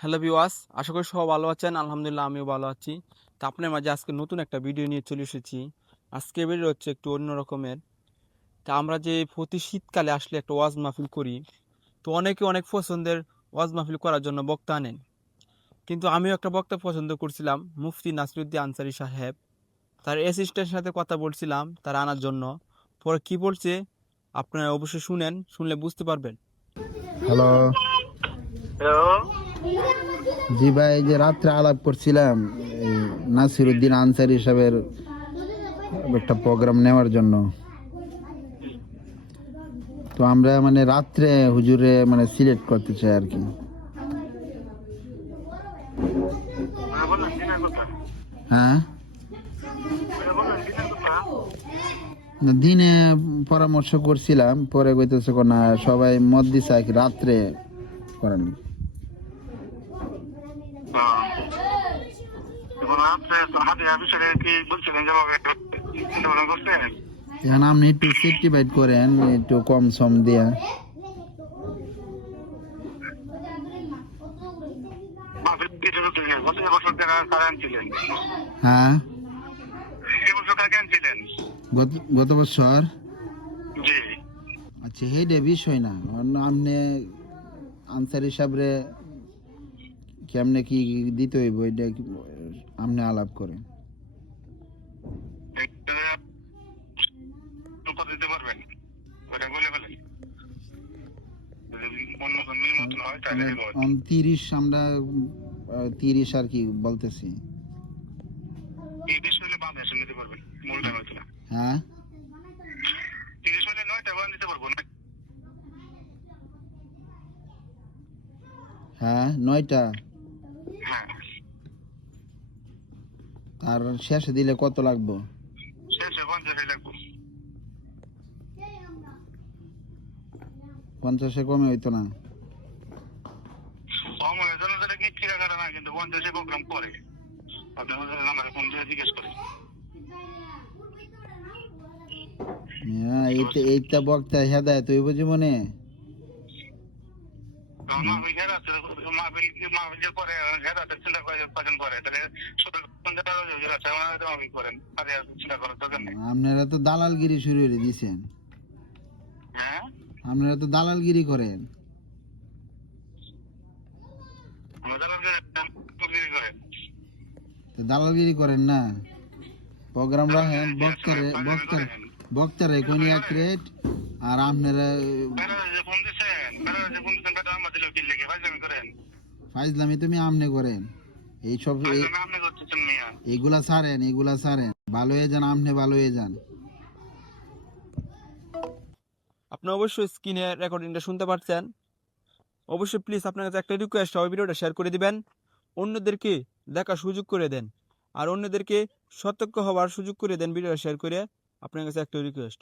Hello viewers, আশা করি সবাই ভালো আছেন। আলহামদুলিল্লাহ আমিও ভালো আছি। তো আপনার মাঝে আজকে নতুন একটা ভিডিও নিয়ে চলে এসেছি। আজকে ভিডিও হচ্ছে একটু অন্য রকমের। তা আমরা যে প্রতি শীতকালে আসলে একটা ওয়াজ মাহফিল করি, তো অনেকে অনেক পছন্দের ওয়াজ মাহফিল করার জন্য বক্তা আনেন। কিন্তু আমিও একটা বক্তা পছন্দ করছিলাম, মুফতি নাসিরউদ্দিন আনসারী সাহেব। তার অ্যাসিস্ট্যান্টের সাথে কথা বলছিলাম তার আনার জন্য। পরে কি বলছে আপনারা অবশ্যই শুনেন, শুনলে বুঝতে পারবেন। হ্যালো। হ্যালো। জি ভাই, এই যে রাত্রে আলাপ করছিলাম এই নাসিরউদ্দিন আনসারী সাহেবের একটা প্রোগ্রাম নেওয়ার জন্য। তো আমরা মানে রাত্রে হুজুরে মানে সিলেক্ট করতে চাই আর কি। বললাম দিনের কথা। হ্যাঁ, বললাম দিনের কথা। দিনে পরামর্শ করছিলাম, পরে কইতেছে না সবাই মত দিছে আর কি রাত্রে করেন। এখন রাত্রে হাতে বিষয়ে কি বলছিলেন যেভাবে চিন্তা ভাবনা করছেন? এখন আপনি একটু সেক্টিভাইড করেন, একটু কম সম দিয়া। মাহফিল দিতে হচ্ছে না। গত বছর টাকা কারা আনছিলেন? হ্যাঁ, এবছর কাকে আনছিলেন? গত বছর। জি। আচ্ছা, হেডে বিষয় না, অন্য আপনি আনসারি সাহেবরে কেমনে কি দিতে হইব এটা আপনি আলাপ করেন। কত দিতে পারবেন ওটা বলে ফেলেন। যদি অন্য কোনো মতন হয় তাহলে দিব। 30 আমরা 30 আর কি বলতেছি। এই দেশ হলে বাদ এসে নিতে পারবেন, মূলটা হয়তো না। হ্যাঁ 30 হলে 9টা বাদ নিতে পারবো না। হ্যাঁ, 9টা। হ্যাঁ, আর শেষে দিলে কত লাগবে? শেষে 50 লাগবো। 50-এ কমে হইতো না? আমার জনতাটা কি ঠিক আছে না, কিন্তু 50 প্রোগ্রাম করে। আপনি আমার ফোন দিয়ে জিজ্ঞেস করেন। হ্যাঁ, এইটা বক্তা হেদায়ত হইব জীবনে। মাহফিল যে করে হেদাতের চিন্তা করে পছন্দ করে, তাহলে মাহফিল করেন, আর চিন্তা করার দরকার নেই। আপনারা তো দালালগিরি শুরু করে দিয়েছেন। হ্যাঁ, আপনারা তো দালালগিরি করেন। আমাদের করেন। তো দালালগিরি করেন না, প্রোগ্রাম রাখেন, বক্তারে কোন এক রেট আর আপনারা যে ফোন দিচ্ছেন, যে ফোন দিচ্ছেন, বেটা আমার দিলেও কিনলে ফাইজলামি করেন। ফাইজলামি তুমি আমনে করেন। এইসব ফাইজলামি আপনি করতেছেন মিয়া। এগুলা ছাড়েন, ভালো হয়ে যান, আমনে ভালো হয়ে যান। আপনি অবশ্যই স্ক্রিনে রেকর্ডিংটা শুনতে পাচ্ছেন। অবশ্যই প্লিজ আপনার কাছে একটা রিকোয়েস্ট, সবাই ভিডিওটা শেয়ার করে দিবেন, অন্যদেরকে দেখার সুযোগ করে দেন, আর অন্যদেরকে সতর্ক হওয়ার সুযোগ করে দেন ভিডিওটা শেয়ার করে। আপনার কাছে একটা রিকোয়েস্ট।